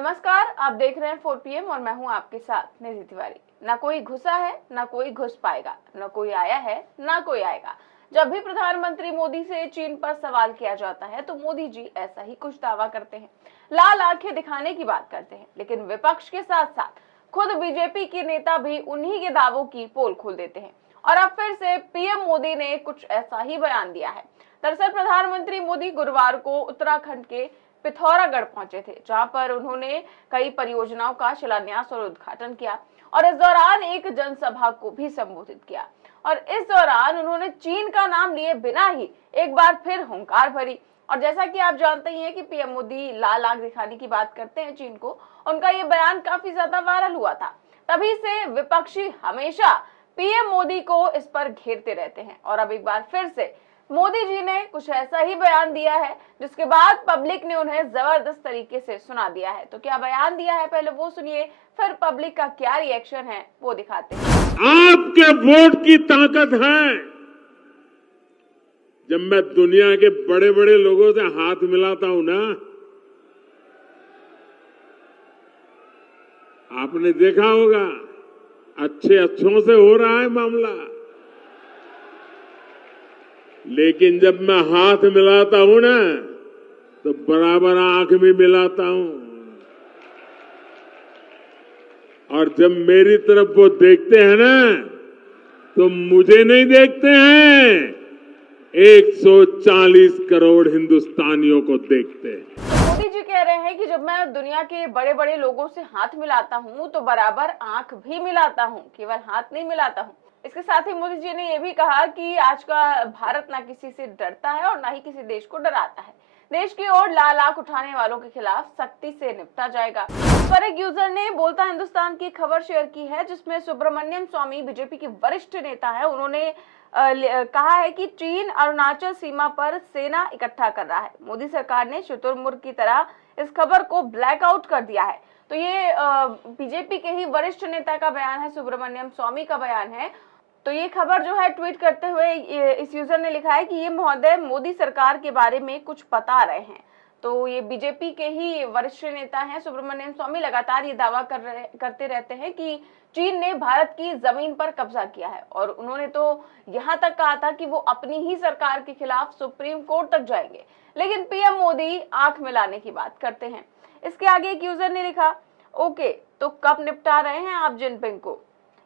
नमस्कार, आप देख रहे हैं 4 PM और मैं हूं आपके साथ निधि तिवारी। ना कोई घुसा है, ना कोई घुस पाएगा, ना कोई आया है, ना कोई आएगा। जब भी प्रधानमंत्री मोदी से चीन पर सवाल किया जाता है तो मोदी जी ऐसा ही कुछ दावा करते हैं, लाल आंखें दिखाने की बात करते हैं। लेकिन विपक्ष के साथ साथ खुद बीजेपी के नेता भी उन्हीं के दावों की पोल खोल देते हैं और अब फिर से पीएम मोदी ने कुछ ऐसा ही बयान दिया है। दरअसल प्रधानमंत्री मोदी गुरुवार को उत्तराखंड के पिथौरागढ़ पहुंचे थे, जहां पर उन्होंने कई परियोजनाओं का शिलान्यास और उद्घाटन किया और इस दौरान एक जनसभा को भी संबोधित किया। और इस दौरान उन्होंने चीन का नाम लिए बिना ही एक बार फिर हुंकार भरी। और जैसा कि आप जानते ही हैं कि पीएम मोदी लाल आंख दिखाने की बात करते हैं चीन को, उनका ये बयान काफी ज्यादा वायरल हुआ था। तभी से विपक्षी हमेशा पीएम मोदी को इस पर घेरते रहते हैं और अब एक बार फिर से मोदी जी ने कुछ ऐसा ही बयान दिया है, जिसके बाद पब्लिक ने उन्हें जबरदस्त तरीके से सुना दिया है। तो क्या बयान दिया है, पहले वो सुनिए, फिर पब्लिक का क्या रिएक्शन है वो दिखाते हैं। आपके वोट की ताकत है। जब मैं दुनिया के बड़े बड़े लोगों से हाथ मिलाता हूं ना, आपने देखा होगा अच्छों से हो रहा है मामला। लेकिन जब मैं हाथ मिलाता हूं ना, तो बराबर आंख भी मिलाता हूं। और जब मेरी तरफ वो देखते हैं ना, तो मुझे नहीं देखते हैं, 140 करोड़ हिंदुस्तानियों को देखते हैं। मोदी जी कह रहे हैं कि जब मैं दुनिया के बड़े बड़े लोगों से हाथ मिलाता हूं तो बराबर आंख भी मिलाता हूं, केवल हाथ नहीं मिलाता हूं। इसके साथ ही मोदी जी ने यह भी कहा कि आज का भारत ना किसी से डरता है और ना ही किसी देश को डराता है। देश की ओर लाल आंख उठाने वालों के खिलाफ सख्ती से निपटा जाएगा। इस पर एक यूजर ने बोलता हिंदुस्तान की खबर शेयर की है, जिसमें सुब्रमण्यम स्वामी बीजेपी के वरिष्ठ नेता है, उन्होंने कहा है कि चीन अरुणाचल सीमा पर सेना इकट्ठा कर रहा है। मोदी सरकार ने शुतुरमुर्ग की तरह इस खबर को ब्लैकआउट कर दिया है। तो ये बीजेपी के ही वरिष्ठ नेता का बयान है, सुब्रमण्यम स्वामी का बयान है। तो ये खबर जो है ट्वीट करते हुए इस यूजर ने लिखा है कि ये महोदय मोदी सरकार के बारे में कुछ बता रहे हैं। तो ये बीजेपी के ही वरिष्ठ नेता हैं सुब्रमण्यम स्वामी, लगातार ये दावा करते रहते हैं कि चीन ने भारत की जमीन पर कब्जा किया है और उन्होंने तो यहाँ तक कहा था कि वो अपनी ही सरकार के खिलाफ सुप्रीम कोर्ट तक जाएंगे। लेकिन पीएम मोदी आंख मिलाने की बात करते हैं। इसके आगे एक यूजर ने लिखा, ओके तो कब निपटा रहे हैं आप जिनपिंग को?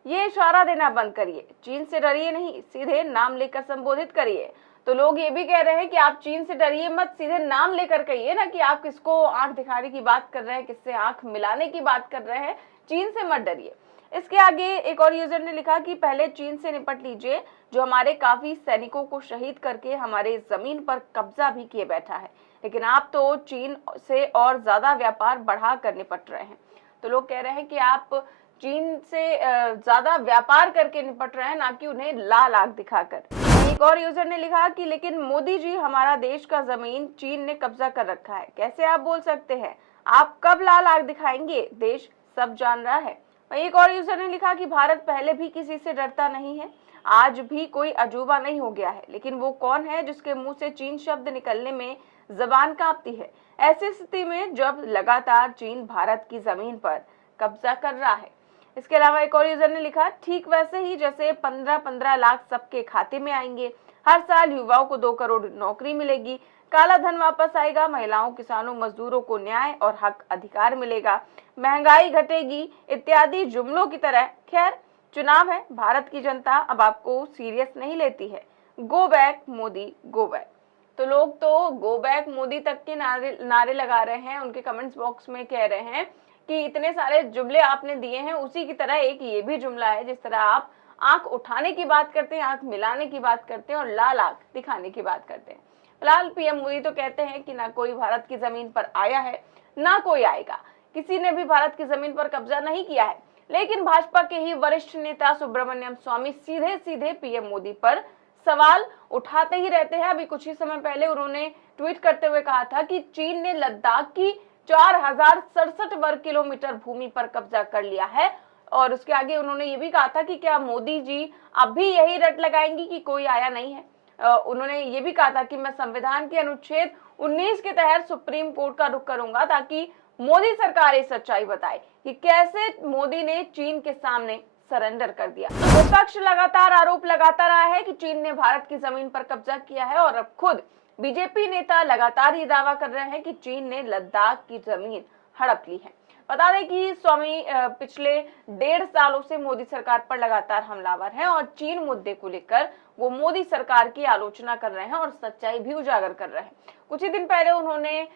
ये इशारा देना बंद करिए, चीन से डरिए नहीं, सीधे नाम लेकर संबोधित करिए। तो लोग ये भी कह रहे हैं कि आप चीन से डरिए मत, सीधे नाम लेकर कहिए ना कि आप किसको आंख दिखाने की बात कर रहे हैं, किससे आंख मिलाने की बात कर रहे हैं, चीन से मत डरिए। इसके आगे एक और यूजर ने लिखा कि पहले चीन से निपट लीजिए, जो हमारे काफी सैनिकों को शहीद करके हमारे जमीन पर कब्जा भी किए बैठा है, लेकिन आप तो चीन से और ज्यादा व्यापार बढ़ा कर निपट रहे हैं। तो लोग कह रहे हैं कि आप चीन से ज्यादा व्यापार करके निपट रहे हैं, ना कि उन्हें लाल आंख दिखाकर। एक और यूजर ने लिखा कि लेकिन मोदी जी, हमारा देश का जमीन चीन ने कब्जा कर रखा है, कैसे आप बोल सकते हैं? आप कब लाल आंख दिखाएंगे? देश सब जान रहा है। एक और यूजर ने लिखा कि भारत पहले भी किसी से डरता नहीं है, आज भी कोई अजूबा नहीं हो गया है, लेकिन वो कौन है जिसके मुंह से चीन शब्द निकलने में जबान कांपती है? ऐसी स्थिति में जब लगातार चीन भारत की जमीन पर कब्जा कर रहा है। इसके अलावा एक और यूजर ने लिखा, ठीक वैसे ही जैसे 15-15 लाख सबके खाते में आएंगे, हर साल युवाओं को 2 करोड़ नौकरी मिलेगी, काला धन वापस आएगा, महिलाओं, किसानों, मजदूरों को न्याय और हक अधिकार मिलेगा, महंगाई घटेगी, इत्यादि जुमलों की तरह। खैर, चुनाव है, भारत की जनता अब आपको सीरियस नहीं लेती है। Go back Modi, go back. तो लोग तो गो बैक मोदी तक के नारे लगा रहे हैं, उनके कमेंट्स बॉक्स में कह रहे हैं कि इतने सारे जुमले आपने दिए हैं, उसी की तरह एक ये भी जुमला है, जिस तरह आप आंख उठाने की बात करते हैं, आंख मिलाने की बात करते हैं और लाल आंख दिखाने की बात करते हैं। फिलहाल पीएम मोदी तो कहते हैं कि ना कोई भारत की जमीन पर आया है, ना कोई आएगा, किसी ने भी भारत की जमीन पर कब्जा नहीं किया है। लेकिन भाजपा के ही वरिष्ठ नेता सुब्रमण्यम स्वामी सीधे सीधे पीएम मोदी पर सवाल उठाते ही रहते हैं। अभी कुछ ही समय पहले उन्होंने ट्वीट करते हुए कहा था कि चीन ने लद्दाख की 4067 वर्ग किलोमीटर भूमि पर कब्जा कर लिया है। और उसके आगे उन्होंने ये भी कहा था कि क्या मोदी जी अब भी यही रट लगाएंगी कि कोई आया नहीं है। उन्होंने ये भी कहा था कि मैं संविधान के अनुच्छेद 19 के तहत सुप्रीम कोर्ट का रुख करूंगा, ताकि मोदी सरकार ये सच्चाई बताए कि कैसे मोदी ने चीन के सामने सरेंडर कर दिया। विपक्ष लगातार आरोप लगाता रहा है कि चीन ने भारत की जमीन पर कब्जा किया है और अब खुद बीजेपी नेता लगातार ये दावा कर रहे हैं कि चीन ने लद्दाख की जमीन हड़प ली है। बता दें कि स्वामी पिछले 1.5 सालों से मोदी सरकार पर लगातार हमलावर हैं और चीन मुद्दे को लेकर वो मोदी सरकार की आलोचना कर रहे हैं और सच्चाई भी उजागर कर रहे हैं। कुछ ही दिन पहले उन्होंने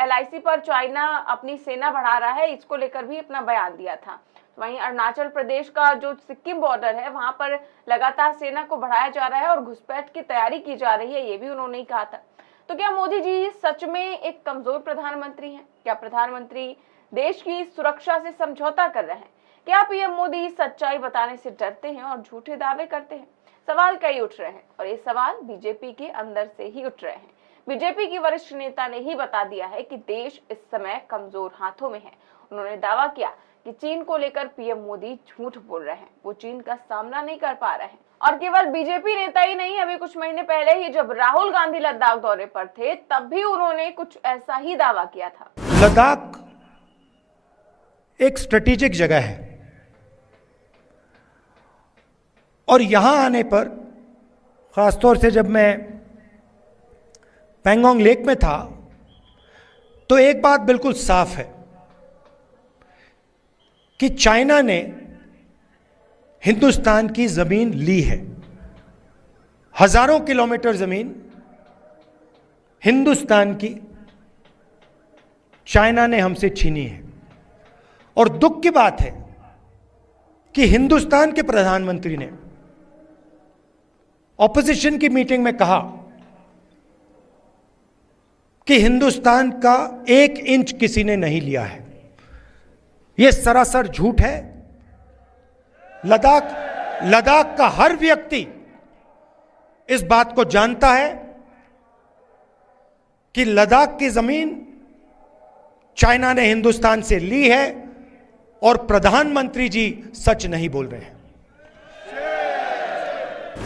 LIC पर चाइना अपनी सेना बढ़ा रहा है, इसको लेकर भी अपना बयान दिया था। वहीं अरुणाचल प्रदेश का जो सिक्किम बॉर्डर है वहां पर लगातार सेना को बढ़ाया जा रहा है और घुसपैठ की तैयारी की जा रही है, ये भी उन्होंने कहा था। तो क्या मोदी जी सच में एक कमजोर प्रधानमंत्री हैं? क्या प्रधानमंत्री देश की सुरक्षा से समझौता कर रहे हैं? क्या PM मोदी सच्चाई बताने से डरते हैं और झूठे दावे करते हैं? सवाल कई उठ रहे हैं और ये सवाल बीजेपी के अंदर से ही उठ रहे हैं। बीजेपी की वरिष्ठ नेता ने ही बता दिया है कि देश इस समय कमजोर हाथों में है। उन्होंने दावा किया कि चीन को लेकर PM मोदी झूठ बोल रहे हैं, वो चीन का सामना नहीं कर पा रहे हैं। और केवल बीजेपी नेता ही नहीं, अभी कुछ महीने पहले ही जब राहुल गांधी लद्दाख दौरे पर थे तब भी उन्होंने कुछ ऐसा ही दावा किया था। लद्दाख एक स्ट्रेटेजिक जगह है और यहां आने पर, खासतौर से जब मैं पैंगोंग लेक में था, तो एक बात बिल्कुल साफ है कि चाइना ने हिंदुस्तान की जमीन ली है। हजारों किलोमीटर जमीन हिंदुस्तान की चाइना ने हमसे छीनी है। और दुख की बात है कि हिंदुस्तान के प्रधानमंत्री ने ऑपोजिशन की मीटिंग में कहा कि हिंदुस्तान का 1 इंच किसी ने नहीं लिया है। यह सरासर झूठ है। लद्दाख का हर व्यक्ति इस बात को जानता है कि लद्दाख की जमीन चाइना ने हिंदुस्तान से ली है और प्रधानमंत्री जी सच नहीं बोल रहे हैं।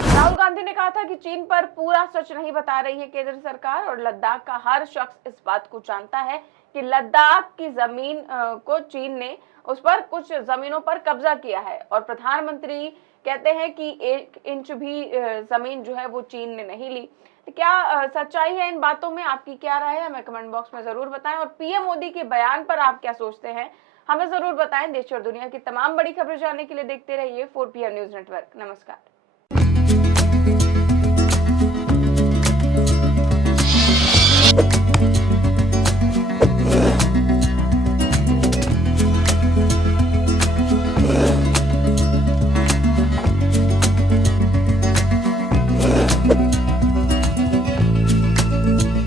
राहुल गांधी ने कहा था कि चीन पर पूरा सच नहीं बता रही है केंद्र सरकार और लद्दाख का हर शख्स इस बात को जानता है कि लद्दाख की जमीन को चीन ने उस पर कुछ जमीनों पर कब्जा किया है और प्रधानमंत्री कहते हैं कि 1 इंच भी जमीन जो है वो चीन ने नहीं ली। तो क्या सच्चाई है इन बातों में? आपकी क्या राय है? हमें कमेंट बॉक्स में जरूर बताएं और PM मोदी के बयान पर आप क्या सोचते हैं हमें जरूर बताएं। देश और दुनिया की तमाम बड़ी खबरें जानने के लिए देखते रहिए 4PM न्यूज नेटवर्क। नमस्कार।